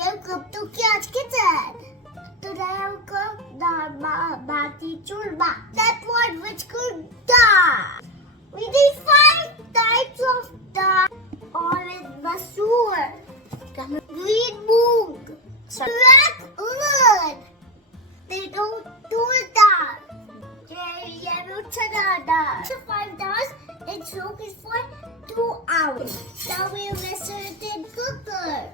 Welcome to Kiyansh kitchen. Today I will cook Daal Baati Churma. That one which could dal. We need 5 types of dal. Orange masoor, green moong, black urad, tur dal, yellow chana dal. So 5 dals and soak it for 2 hours. Now we will mix it in cooker.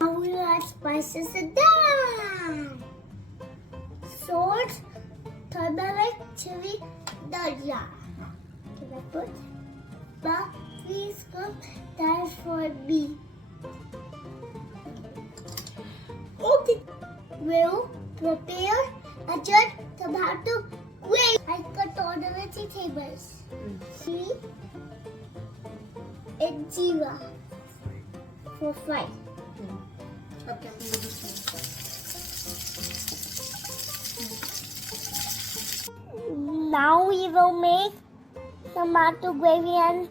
Now we will add spices in dal. Salt, turmeric, chili, dhania. Can I put? But please cook that for me. Okay. We'll prepare a jar tomato gravy. I cut all the vegetables. Chili and jeera for fry. Okay. Now we will make tomato gravy and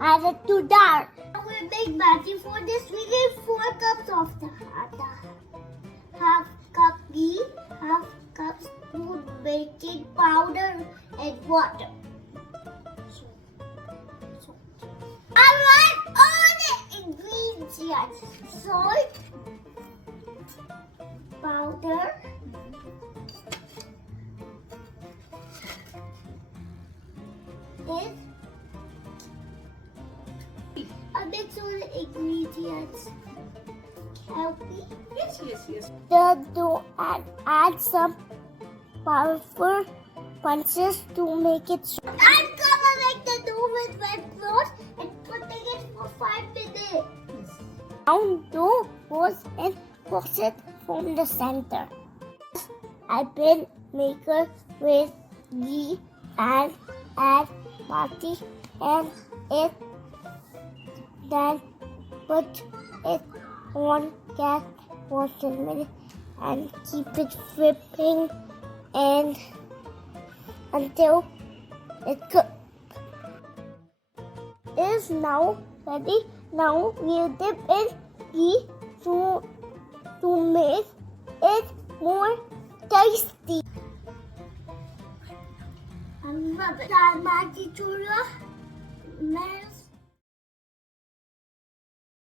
add it to dal. Now we make batter for this. We need 4 cups of the atta, half cup ghee, half cup spoon baking powder and water. Alright, all the ingredients: salt, powder, this. I'll mix all the ingredients. Help me? Yes. The dough and add some powerful punches to make it strong. I'm covering the dough with wet cloth and putting it for 5 minutes. Now dough goes in, push it from the center. I build maker with ghee and add bati and it. Then put it on gas for 10 minutes and keep it flipping and until it cooks. It is now ready. Now we'll dip in ghee to make it more tasty. I love it. Daal Baati Churma.